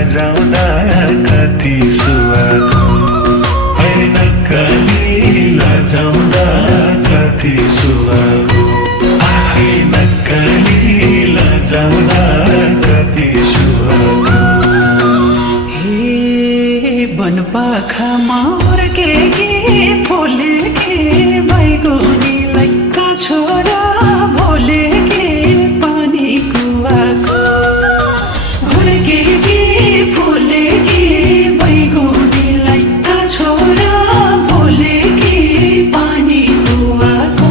लजाउँदा कति सुहाएको है नक्कली लजाउँदा कति सुहाएको है नक्कली लजाउँदा कति सुहाएको हे बनपाखामा हुर्केकी फुलेकी बैगुनीलाई का छोरा भोलेकी पानी कुवाको हुर्केकी फुलेकी बैगुनीलाई का छोरा भोलेकी पानी कुवाको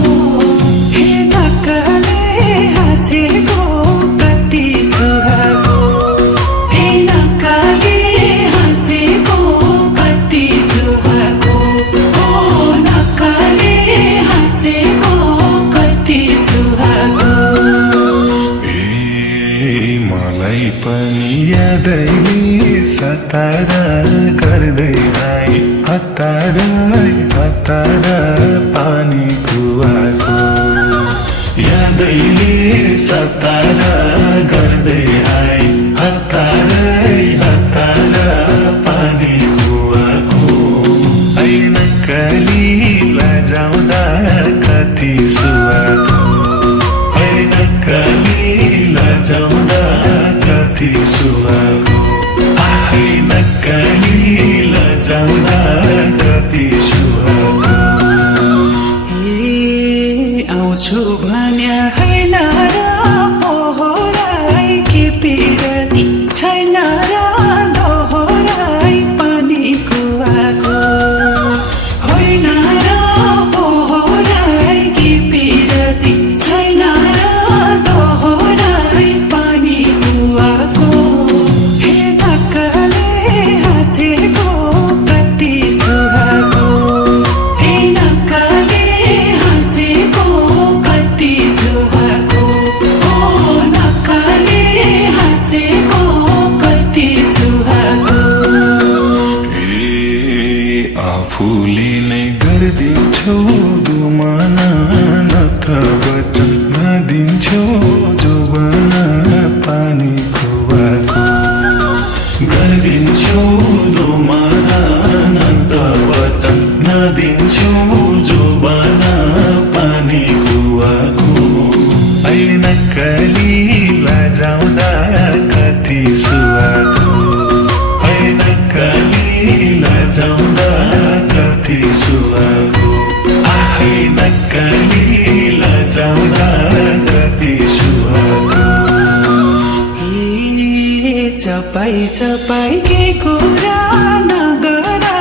हे नक्कले हाँसेको कति सुहाएको हे नक्कले हाँसेको कति सुहाएको ओ नक्कले हाँसेको कति सुहाएको मलाई पनि यादै सतारा गर्दै आए हतारा हतारा पानी कुवाको यादैले सतारा गर्दै आए हतारा हतारा पानी कुवाको है नक्कली लजाउँदा कति सुहाएको है नक्कली लजाउँदा कति सुहाएको है नक्कली लजाउँदा कति सुहाएको आउँछु भन्या होइन र पोहोराई के पिरती छैन र दोहोराई पानी कुवाको होइन र पोहोराई के पिरती छैन र दोहोराई पानी कुवाको हे नक्कले हाँसेको कति सुहाएको हे नक्कले हाँसेको कति सुहाएको ओ नक्कले हाँसेको कति सुहाएको आफूले नै गरिदिन्छौ दुमना नत्र वचन नदिन्छौ जोबना पानी कुवाको गरिदिन्छौ दुमना नत्र वचन नदिन्छौ जोबना पानी कुवाको है नक्कली लजाउँदा कति सुहाएको है नक्कली लजाउँदा कति सुहाएको है नक्कली लजाउँदा कति सुहाएको चपाई चपाई के कुरा नगरा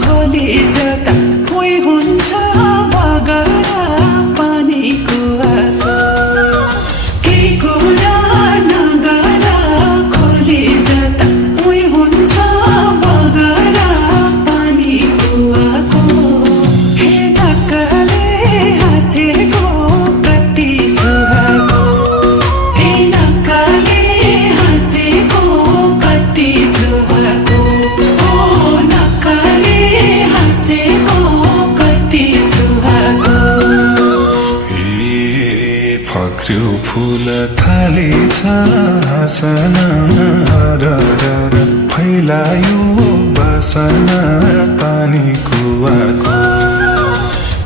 खोली जता कोही हुन्छ बगरा पानी कुवाको के कुरा नगरा खोली जता कोही हुन्छ बगरा पानी कुवाको हे नक्कले हाँसेको कति सुहाएको हे नक्कले हाँसेको कति सुहाएको ओ नक्कले हाँसेको कति सुहाएको फक्र्यो फुल थालेछ हाँसना हरर फैलायो बासना पानी कुवाको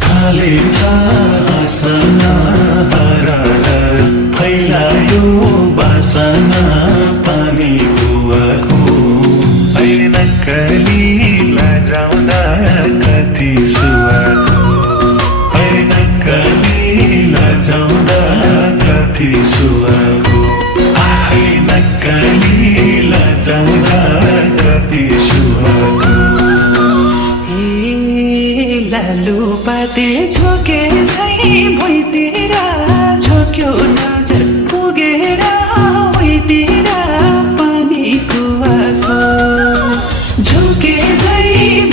थालेछ हाँसना हरर फैलायो बासना पानी कुवाको है नक्कली लजाउँदा कति सुहाएको है नक्कली लजाउँदा कति सुहाएको है नक्कली लजाउँदा कति सुहाएको लालुपाते झोके छै भुइँतिर झोक्यो नजर पुगेर भुइँतिर पानी कुवाको झोके छै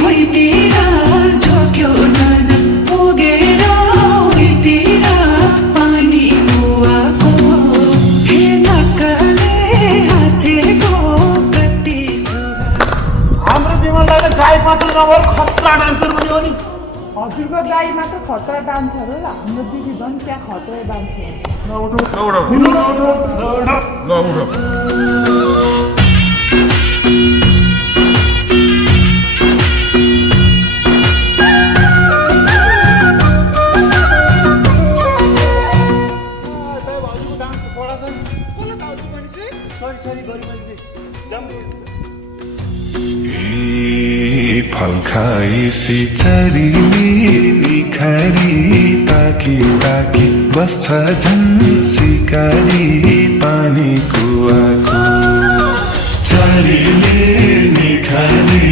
भुइँतिर झोक्यो नजर पुगेर भुइँतिर पानी कुवाको हे नक्कले हाँसेको कति सुहाएको हाम्रो विमललाई त गाई मात्र नभएर खतरा डान्सर पनि हो नि हजुरको गाई मात्र खतरा डान्सर हो र हाम्रो दिदी झन् त्यहाँ खतरा डान्सर ल उठ फल खाएसी चरीले निखारी ताकी ताकी बस्छ झन् सिकारी पानी कुवाको चरीले निखारी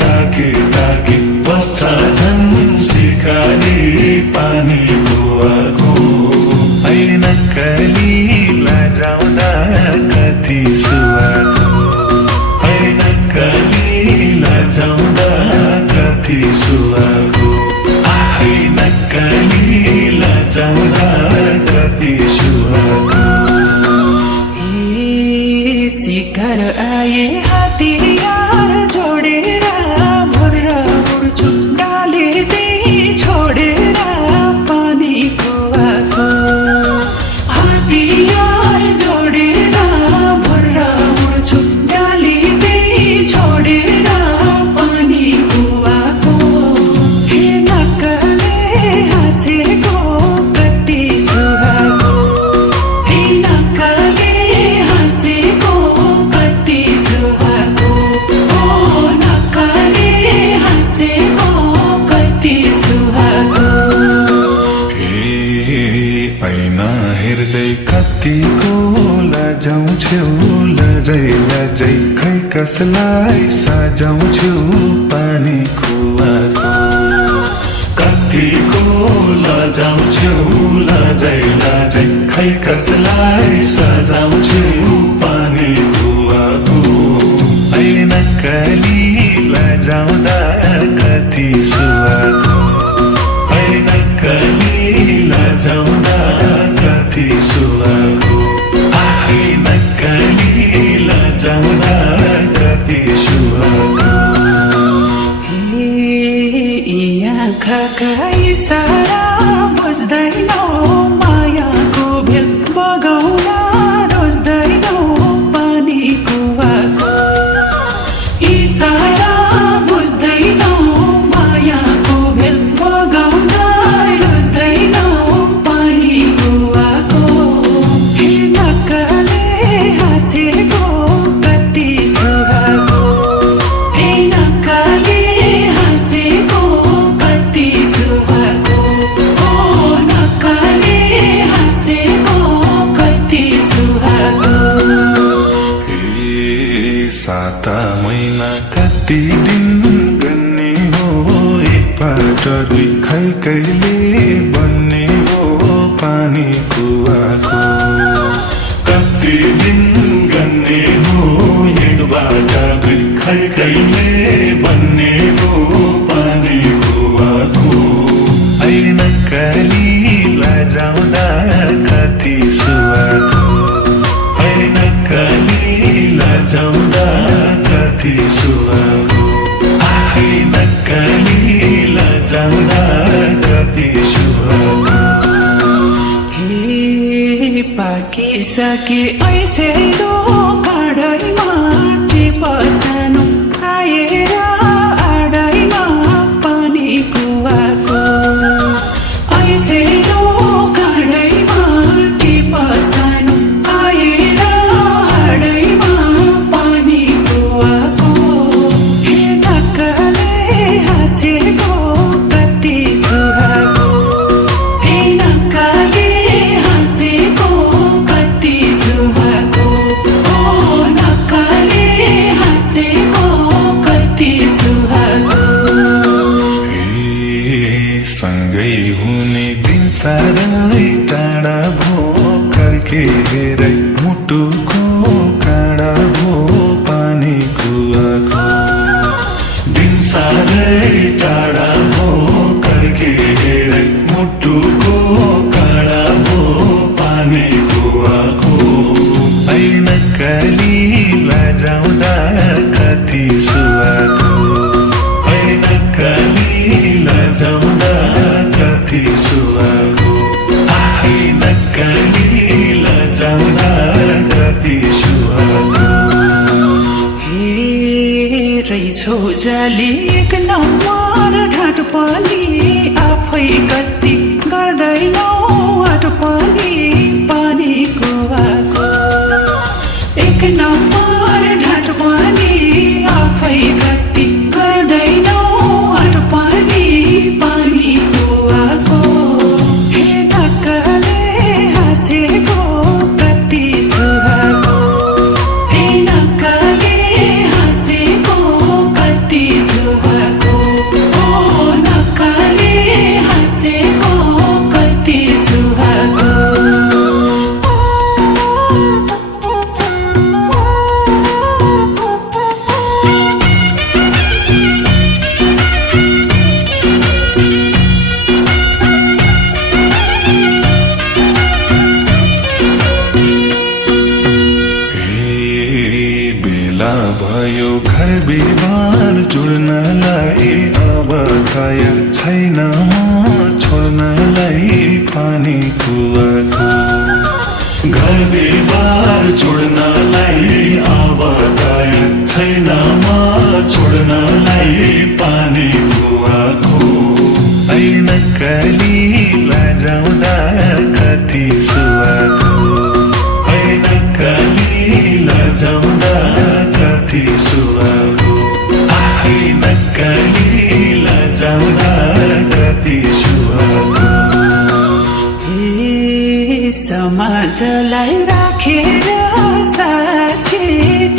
ताकी ताकी बस्छ झन् सिकारी पानी कुवाको ऐनक्कली लजाउँदा कति सुवाको ऐनक्कली लजाउँदा कति सुवाको ऐनक्कली लजाउँदा कति सुवाको शिकार आए हतियार जोडेर भुर्र उड्छु डाले त्यही छोडेर पानी कुवाको हतियार जोडेर भुर्र उड्छु डाले त्यही छोडेर पानी कुवाको हे नक्कले हाँसेको कति सुहाको हे नक्कले हाँसेको कति सुहाको ओ नक्कले हाँसेको कति सुहाको ऐना हेर्दै कतिको लजाउँछौ लजै लजै खै कसलाई सजाउँछौ पानी कुवाको कतिको लजाउँछौ लजै लजै खै कसलाई सजाउँछौ पानी कुवाको ऐनक्कली लजाउँदा कति सुवाको ऐनक्कली लजाउँदा कति सुवाको ऐनक्कली लजाउँदा कति सुवाको आँखाका इसारा बुझ्दैनौ मायाको भेल बगाउन रोज्दैनौ पानी कुवाको इसारा बुझ्दैनौ मायाको भेल बगाउन रोज्दैनौ पानी कुवाको हे नक्कले हाँसेको कति सुहाको हे नक्कले हाँसेको कति सुहाको ओ नक्कले हाँसेको कति सुहाको साता महिना कति दिन गन्ने हो एकपल्ट दुई खै कहिले बन्ने हो पानी कुवाको कति दिन गन्ने हो एकबाट दुई खै कहिले बन्ने हो पानी कुवाको ऐनक्कली लजाउँदा कति सुवाको ऐनक्कली लजाउँदा कति सुवाको ऐनक्कली लजाउँदा कति सुवाको हे पाकिसके ऐसे काँडैमा टिप सानो आएर आडैमा पानी कुवाको ऐसे काँडैमा टिप सानो आएर आडैमा पानी कुवाको हे नक्कले हाँसेको कति सुहाको हे नक्कले हाँसेको कति सुहाको ओ नक्कले हाँसेको कति सुहाको सँगै हुने दिन साह्रै टाढा भो कर्के हेरै मुटुको काँडा भो पानी कुवाको दिन साह्रै टाढा भो कर्के हेरै मुटुको काँडा भो पानी कुवाको ऐनक्कली लजाउँदा कति सुवाको ऐनक्कली लजाउँदा कति सुवाको ऐनक्कली लजाउँदा कति सुवाको रहेछौ जाली एक नम्बर ढाँट पनि आफै कति गर्दैनौ आट पनि पानी कुवाको एक नम्बर ढाँट पनि भयो घर बिहार जोड्नलाई अब तयार छैन म छोड्नलाई पानी कुवाको घर बिहार जोड्नलाई अब तयार छैन म छोड्नलाई पानी कुवाको ऐनकाली लजाउँदा कति सुहाको ऐनकाली लजाउँदा कति सुहाको ऐनकाली लजाउँदा कति सुहाको समाजलाई राखेर साक्षी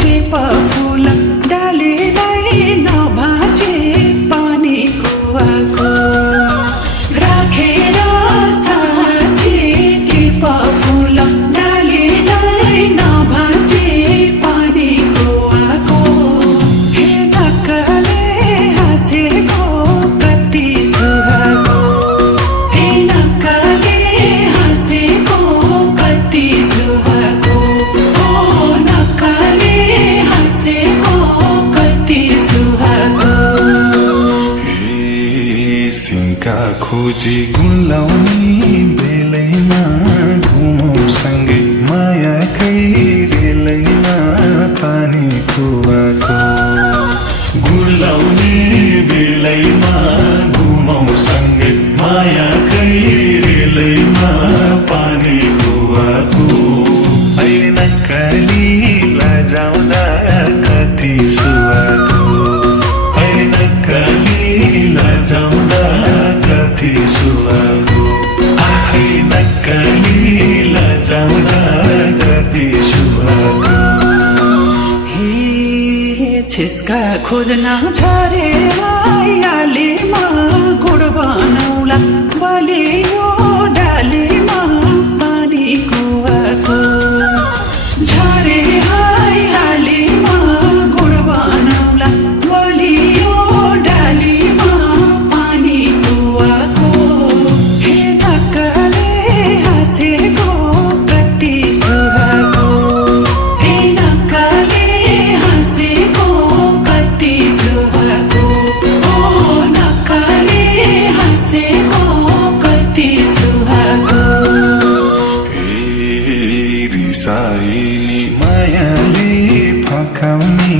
टिप फुल डालीलाई नभाचे पानी कुवाको राखेर साक्षी टिप फुल डालीलाई नभाचे पानी कुवाको हे नक्कले हाँसेको कति सुहाको हे नक्कले हाँसेको कति सुहाको ओ नक्कले हाँसेको कति सुहाको सिंका खोजी गुलाउने बेलैमा घुमौँ सँगै मायाकै रेलैमा पानी कुवाको गुलाउने बेलैमा घुमौँ सँगै मायाकै रेलैमा पानी कुवाको ऐनकाली लजाउँदा कति सुहाको ऐनकाली लजाउँदा कति सुहाको ऐनकाली लजाउँदा कति सुहाको छिस्का खोज्न छरे आइहालेमा गुड बनाउला बलियो डालीमा पानी कुवाको झरे आइहालेमा गुड बनाउला बलियो डालीमा पानी कुवाको हे नक्कले हाँसेको कति सुहाको हे नक्कले हाँसेको कति सुहाको ओ नक्कले हाँसेको कति सुहाको रिसाइनी मायाले फकाउने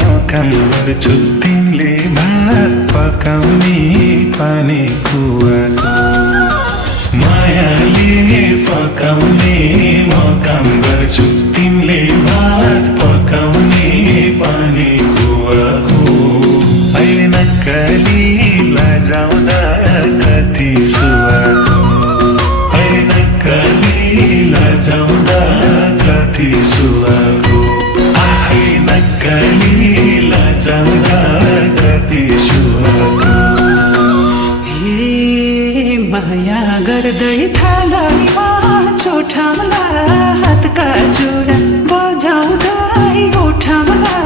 मकाम गर्छु तिमीले भात पकाउने पानी कुवाको मायाले पकाउने मकाम गर्छु तिमीले भात पकाउने पानी कुवाको ऐनकाली लजाउँदा कति सुहाको ऐनकाली लजाउँदा कति सुहाको ऐनकाली लजाउँदा कति सुहाको माया गर्दै थालैमा चोठाम्ला हातका चुरा बजाउँदै उठाम्ला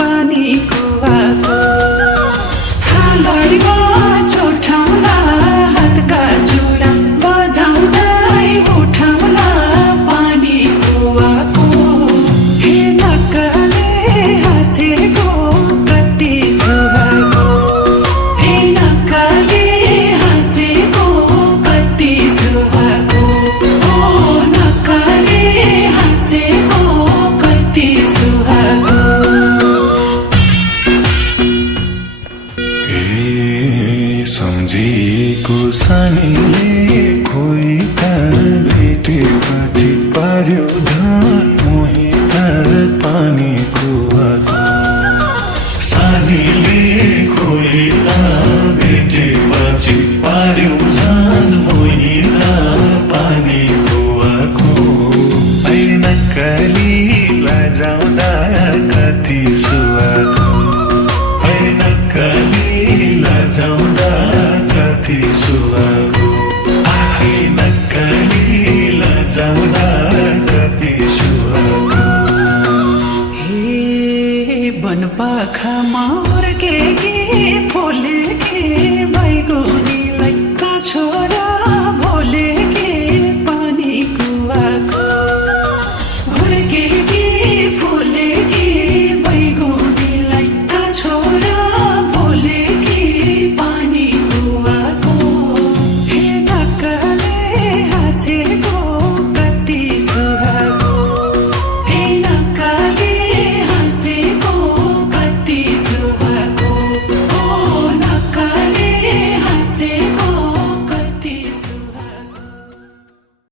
पानी कुवाको थालैमा चोठाम्ला हातका चुरा बजाउँदै उठाम्ला पानी कुवाको हे नक्कले हाँसेको कति सुहाको हे नक्कले हाँसेको कति सुहाको ओ नक्कले हाँसेको कति सुहाको सम्झिएको सानीले खोइ त भेटेपछि पार्यो धन मोहित पानी कुवाको सानीले खोइ त भेटेपछि पार्यो धन मोहित पानी कुवाको ऐनकाली लजाउँदा कति सुहाको ऐनकाली लजाउँदा कति सुहाको ऐनकाली लजाउँदा कति सुहाको हे बनपाखामा हुर्केकी फुलेकी बैगुनीलाई काछो